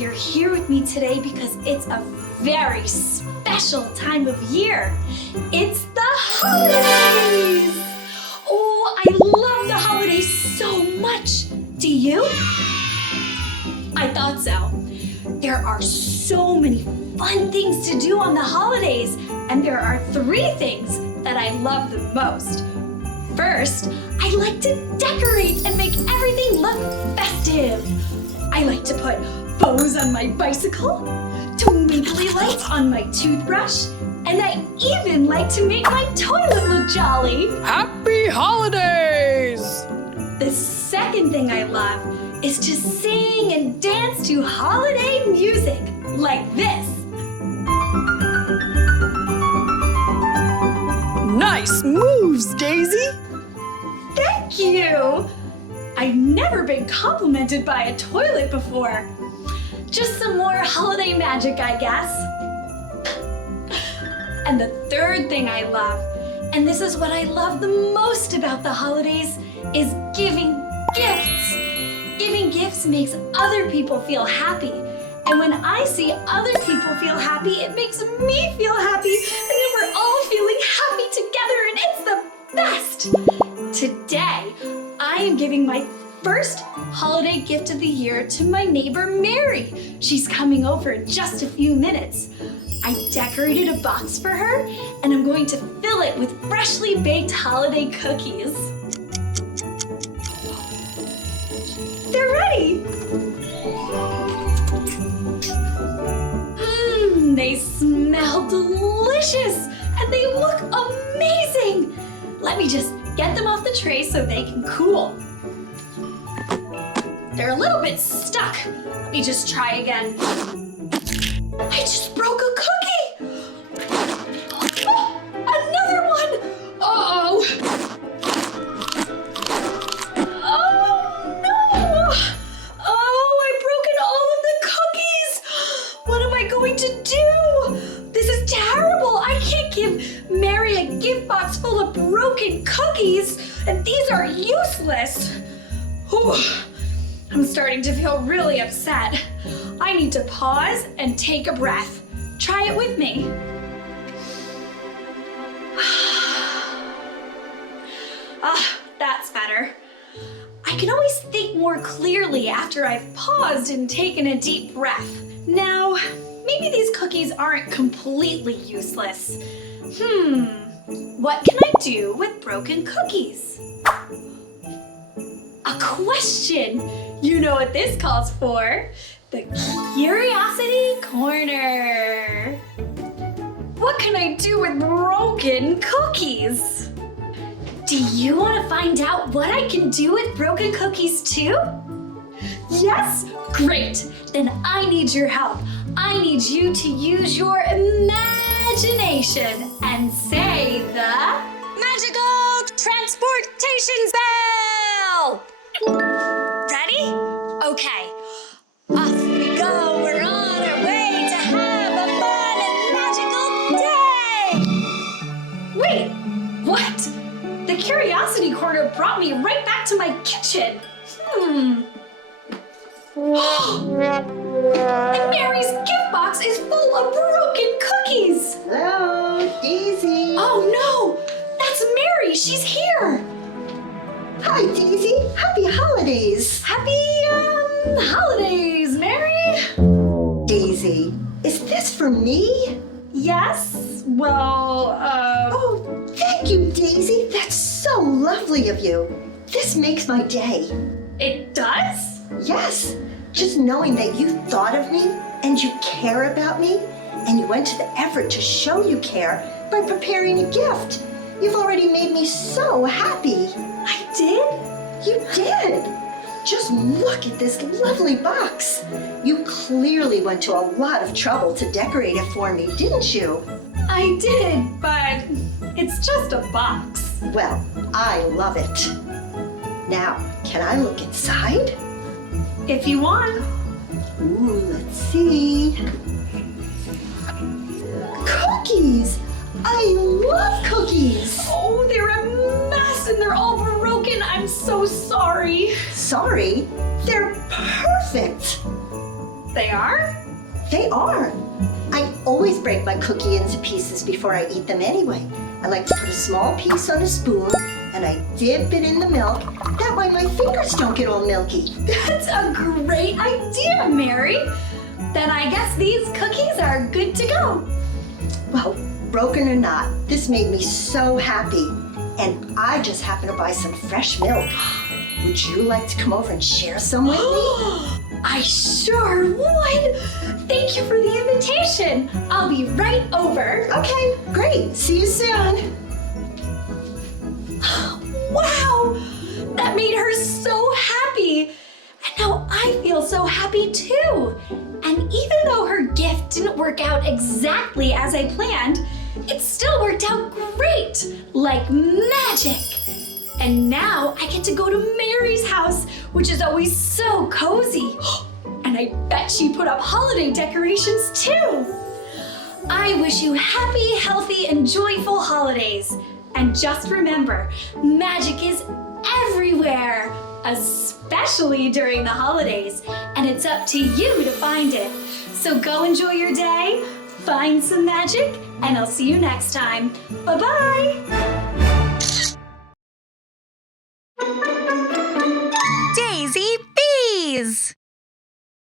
you're here with me today because it's a very special time of year. It's the holidays! Oh, I love the holidays so much. Do you? I thought so. There are so many fun things to do on the holidays, and there are 3 things that I love the most. First, I like to decorate and make everything look festive. I like to put bows on my bicycle, twinkly lights on my toothbrush, and I even like to make my toilet look jolly. Happy holidays! The second thing I love is to sing and dance to holiday music like this. Nice moves, Daisy! Thank you! I've never been complimented by a toilet before. Just some more holiday magic, I guess. And the third thing I love, and this is what I love the most about the holidays, is giving gifts. Giving gifts makes other people feel happy. And when I see other people feel happy, it makes me feel happy. And then we're all feeling happy together, and it's the best. Today, I am giving my first holiday gift of the year to my neighbor Mary. She's coming over in just a few minutes. I decorated a box for her, and I'm going to fill it with freshly baked holiday cookies. They're ready! They smell delicious, and they look amazing! Let me just get them off the tray so they can cool. They're a little bit stuck. Let me just try again. I just broke a cookie! Oh, another one! Uh-oh! Oh, no! Oh, I've broken all of the cookies! What am I going to do? This is terrible! I can't give Mary a gift box full of broken cookies, and these are useless. Whew. I'm starting to feel really upset. I need to pause and take a breath. Try it with me. That's better. I can always think more clearly after I've paused and taken a deep breath. Now, maybe these cookies aren't completely useless. What can I do with broken cookies? A question! You know what this calls for? The Curiosity Corner! What can I do with broken cookies? Do you want to find out what I can do with broken cookies too? Yes? Great! Then I need your help. I need you to use your imagination and say the magical transportation spell! Ready? Okay. Off we go. We're on our way to have a fun and magical day! Wait, what? The Curiosity Corner brought me right back to my kitchen. And Mary's gift box is full of broken cookies. Hello, Daisy. Oh no, that's Mary. She's here. Hi, Daisy. Happy holidays. Happy holidays, Mary. Daisy, is this for me? Yes. Well, Oh, thank you, Daisy. That's so lovely of you. This makes my day. It does? Yes, just knowing that you thought of me and you care about me and you went to the effort to show you care by preparing a gift. You've already made me so happy. I did? You did. Just look at this lovely box. You clearly went to a lot of trouble to decorate it for me, didn't you? I did, but it's just a box. Well, I love it. Now, can I look inside? If you want. Ooh, let's see. Cookies! I love cookies! Oh, they're a mess and they're all broken. I'm so sorry. Sorry, they're perfect. They are? They are. I always break my cookie into pieces before I eat them anyway. I like to put a small piece on a spoon and I dip it in the milk. That way my fingers don't get all milky. That's a great idea, Mary. Then I guess these cookies are good to go. Well, broken or not, this made me so happy. And I just happened to buy some fresh milk. Would you like to come over and share some with me? I sure would. Thank you for the invitation. I'll be right over. Okay, great. See you soon. Wow, that made her so happy. And now I feel so happy too. And even though her gift didn't work out exactly as I planned, it still worked out great, like magic. And now I get to go to Mary's house, which is always so cozy. And I bet she put up holiday decorations too. I wish you happy, healthy, and joyful holidays. And just remember, magic is everywhere, especially during the holidays. And it's up to you to find it. So go enjoy your day, find some magic, and I'll see you next time. Bye-bye. Daisy Bees!